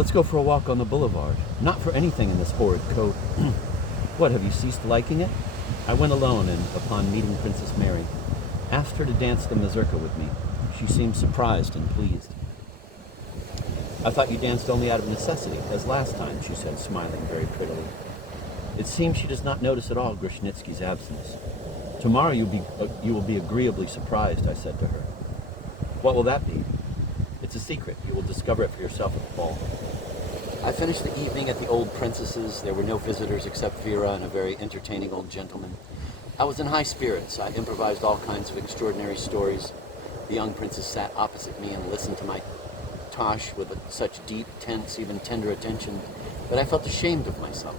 Let's go for a walk on the boulevard. Not for anything in this horrid coat. What, have you ceased liking it? I went alone and, upon meeting Princess Mary, asked her to dance the mazurka with me. She seemed surprised and pleased. I thought you danced only out of necessity, as last time, she said, smiling very prettily. It seems she does not notice at all Grushnitsky's absence. Tomorrow you will be agreeably surprised, I said to her. What will that be? It's a secret. You will discover it for yourself at the ball. I finished the evening at the old princess's. There were no visitors except Vera and a very entertaining old gentleman. I was in high spirits. I improvised all kinds of extraordinary stories. The young princess sat opposite me and listened to my tosh with such deep, tense, even tender attention that I felt ashamed of myself.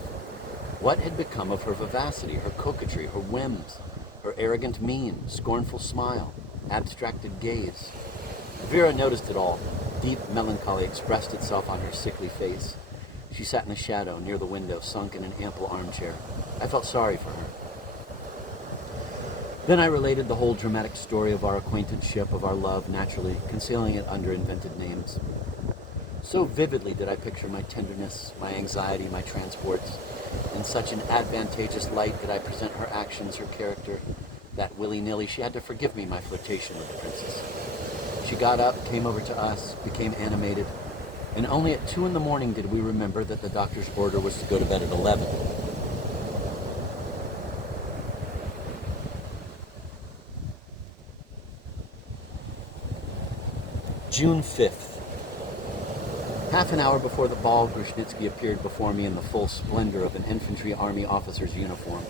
What had become of her vivacity, her coquetry, her whims, her arrogant mien, scornful smile, abstracted gaze? Vera noticed it all. Deep melancholy expressed itself on her sickly face. She sat in the shadow near the window, sunk in an ample armchair. I felt sorry for her. Then I related the whole dramatic story of our acquaintanceship, of our love, naturally concealing it under invented names. So vividly did I picture my tenderness, my anxiety, my transports. In such an advantageous light did I present her actions, her character, that willy-nilly she had to forgive me my flirtation with the princess. She got up, came over to us, became animated, and only at 2 a.m. did we remember that the doctor's order was to go to bed at 11. June 5th. Half an hour before the ball, Grushnitsky appeared before me in the full splendor of an infantry army officer's uniform.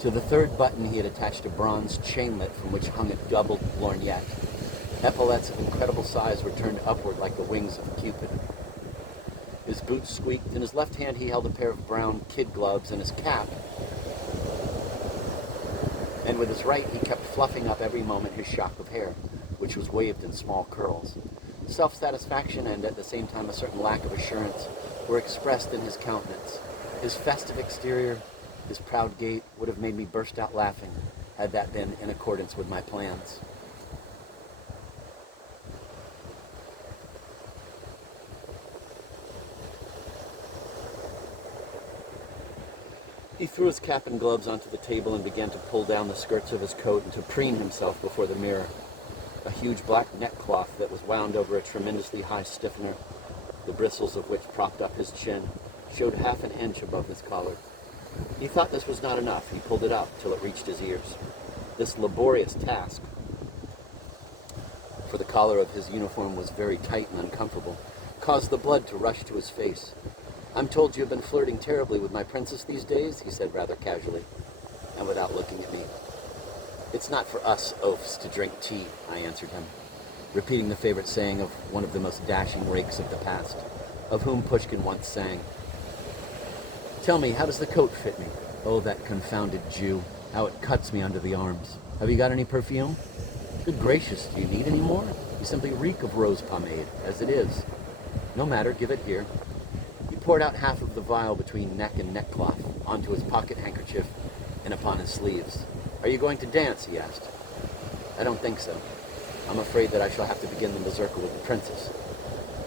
To the third button he had attached a bronze chainlet from which hung a double lorgnette. Epaulets of incredible size were turned upward like the wings of Cupid. His boots squeaked. In his left hand he held a pair of brown kid gloves, and his cap. And with his right he kept fluffing up every moment his shock of hair, which was waved in small curls. Self-satisfaction and at the same time a certain lack of assurance were expressed in his countenance. His festive exterior, his proud gait would have made me burst out laughing had that been in accordance with my plans. He threw his cap and gloves onto the table and began to pull down the skirts of his coat and to preen himself before the mirror. A huge black neckcloth that was wound over a tremendously high stiffener, the bristles of which propped up his chin, showed half an inch above his collar. He thought this was not enough. He pulled it up till it reached his ears. This laborious task, for the collar of his uniform was very tight and uncomfortable, caused the blood to rush to his face. "I'm told you have been flirting terribly with my princess these days," he said rather casually, and without looking at me. "It's not for us oafs to drink tea," I answered him, repeating the favorite saying of one of the most dashing rakes of the past, of whom Pushkin once sang. "Tell me, how does the coat fit me? Oh, that confounded Jew, how it cuts me under the arms. Have you got any perfume? Good gracious, do you need any more? You simply reek of rose pomade, as it is. No matter, give it here." He poured out half of the vial between neck and neckcloth, onto his pocket handkerchief, and upon his sleeves. "Are you going to dance?" he asked. "I don't think so. I'm afraid that I shall have to begin the mazurka with the princess,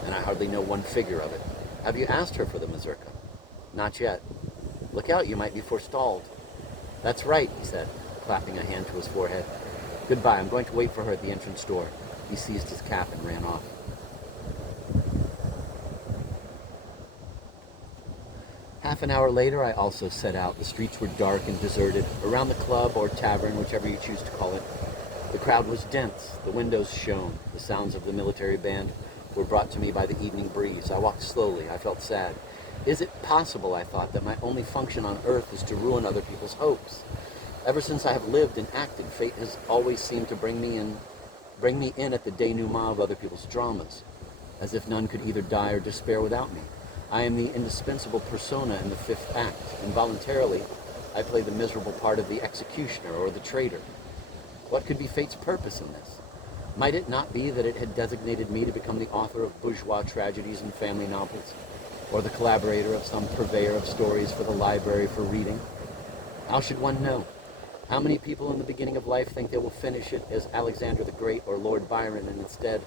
and I hardly know one figure of it. Have you asked her for the mazurka?" "Not yet." "Look out, you might be forestalled." "That's right," he said, clapping a hand to his forehead. "Goodbye, I'm going to wait for her at the entrance door." He seized his cap and ran off. Half an hour later, I also set out. The streets were dark and deserted. Around the club or tavern, whichever you choose to call it, the crowd was dense. The windows shone. The sounds of the military band were brought to me by the evening breeze. I walked slowly. I felt sad. Is it possible, I thought, that my only function on earth is to ruin other people's hopes? Ever since I have lived and acted, fate has always seemed to bring me in at the denouement of other people's dramas, as if none could either die or despair without me. I am the indispensable persona in the fifth act. Involuntarily, I play the miserable part of the executioner or the traitor. What could be fate's purpose in this? Might it not be that it had designated me to become the author of bourgeois tragedies and family novels, or the collaborator of some purveyor of stories for the library for reading? How should one know? How many people in the beginning of life think they will finish it as Alexander the Great or Lord Byron and instead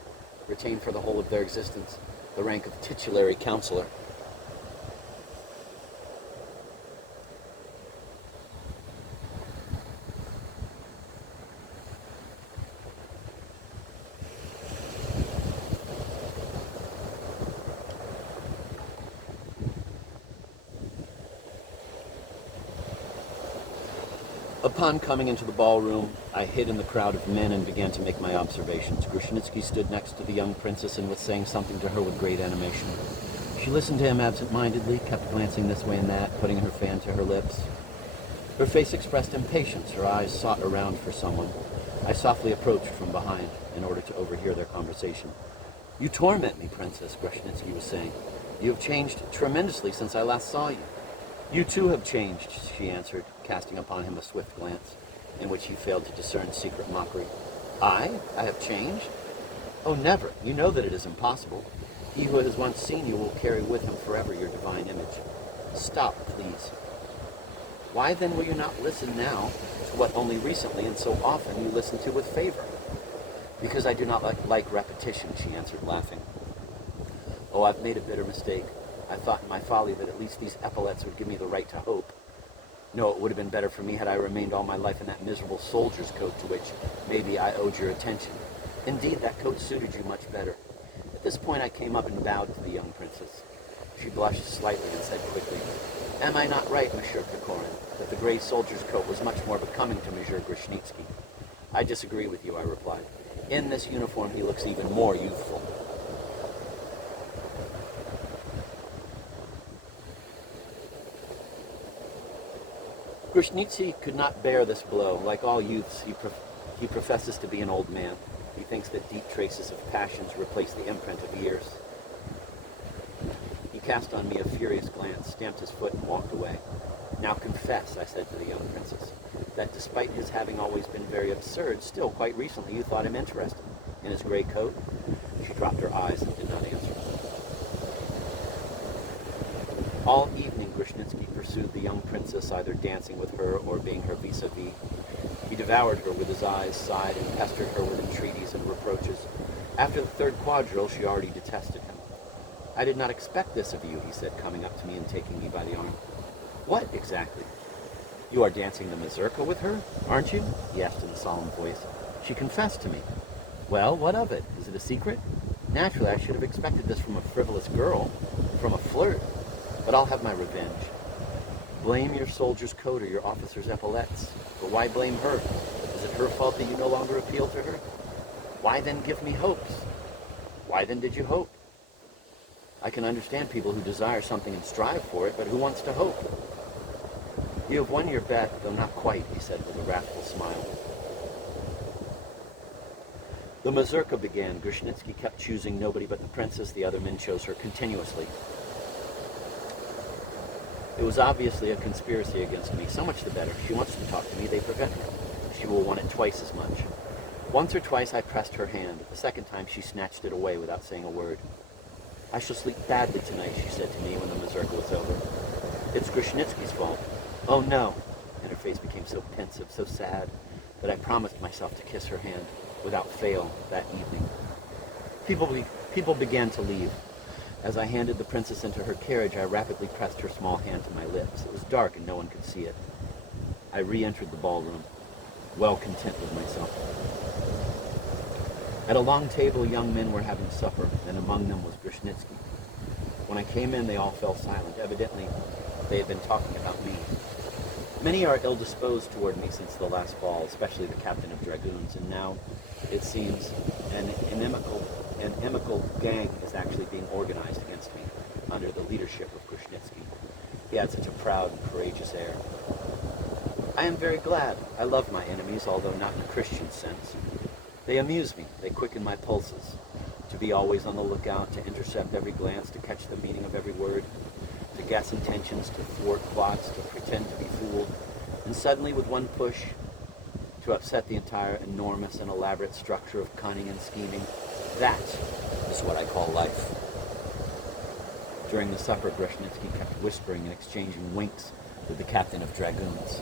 retain for the whole of their existence the rank of titulary counselor. Upon coming into the ballroom, I hid in the crowd of men and began to make my observations. Grushnitsky stood next to the young princess and was saying something to her with great animation. She listened to him absent-mindedly, kept glancing this way and that, putting her fan to her lips. Her face expressed impatience. Her eyes sought around for someone. I softly approached from behind in order to overhear their conversation. "You torment me, Princess," Grushnitsky was saying. "You have changed tremendously since I last saw you." "You too have changed," she answered, casting upon him a swift glance, in which he failed to discern secret mockery. I have changed? Oh, never. You know that it is impossible. He who has once seen you will carry with him forever your divine image. Stop, please. Why then will you not listen now to what only recently and so often you listen to with favor?" "Because I do not like repetition," she answered, laughing. "Oh, I've made a bitter mistake. I thought in my folly that at least these epaulets would give me the right to hope. No, it would have been better for me had I remained all my life in that miserable soldier's coat to which, maybe, I owed your attention. Indeed, that coat suited you much better." At this point I came up and bowed to the young princess. She blushed slightly and said quickly, "Am I not right, Monsieur Pechorin, that the gray soldier's coat was much more becoming to Monsieur Grushnitsky?" "I disagree with you," I replied. "In this uniform he looks even more youthful." Grushnitsky could not bear this blow. Like all youths, he professes to be an old man. He thinks that deep traces of passions replace the imprint of years. He cast on me a furious glance, stamped his foot, and walked away. "Now confess," I said to the young princess, "that despite his having always been very absurd, still quite recently you thought him interesting. In his gray coat?" She dropped her eyes and did not answer. All evening Grushnitsky pursued the young princess, either dancing with her or being her vis-a-vis. He devoured her with his eyes, sighed, and pestered her with entreaties and reproaches. After the third quadrille, she already detested him. "I did not expect this of you," he said, coming up to me and taking me by the arm. "What, exactly?" "You are dancing the mazurka with her, aren't you?" he asked in a solemn voice. "She confessed to me." "Well, what of it? Is it a secret?" "Naturally, I should have expected this from a frivolous girl, from a flirt. But I'll have my revenge. Blame your soldier's coat or your officer's epaulets. But why blame her? Is it her fault that you no longer appeal to her? Why then give me hopes? Why then did you hope? I can understand people who desire something and strive for it, but who wants to hope? You have won your bet, though not quite," he said with a wrathful smile. The mazurka began. Grushnitsky kept choosing nobody but the princess. The other men chose her continuously. It was obviously a conspiracy against me. So much the better. She wants to talk to me, they prevent her. She will want it twice as much. Once or twice I pressed her hand. The second time she snatched it away without saying a word. "I shall sleep badly tonight," she said to me when the mazurka was over. "It's Grushnitsky's fault." "Oh no," and her face became so pensive, so sad, that I promised myself to kiss her hand without fail that evening. People began to leave. As I handed the princess into her carriage, I rapidly pressed her small hand to my lips. It was dark and no one could see it. I re-entered the ballroom, well content with myself. At a long table, young men were having supper, and among them was Grushnitsky. When I came in, they all fell silent. Evidently, they had been talking about me. Many are ill-disposed toward me since the last ball, especially the captain of dragoons, and now, it seems, an inimical gang is actually being organized against me, under the leadership of Grushnitsky. He had such a proud and courageous air. I am very glad. I love my enemies, although not in a Christian sense. They amuse me. They quicken my pulses. To be always on the lookout, to intercept every glance, to catch the meaning of every word, to guess intentions, to thwart plots, to pretend to be fooled, and suddenly, with one push, to upset the entire enormous and elaborate structure of cunning and scheming. That is what I call life. During the supper, Grushnitsky kept whispering and exchanging winks with the captain of dragoons.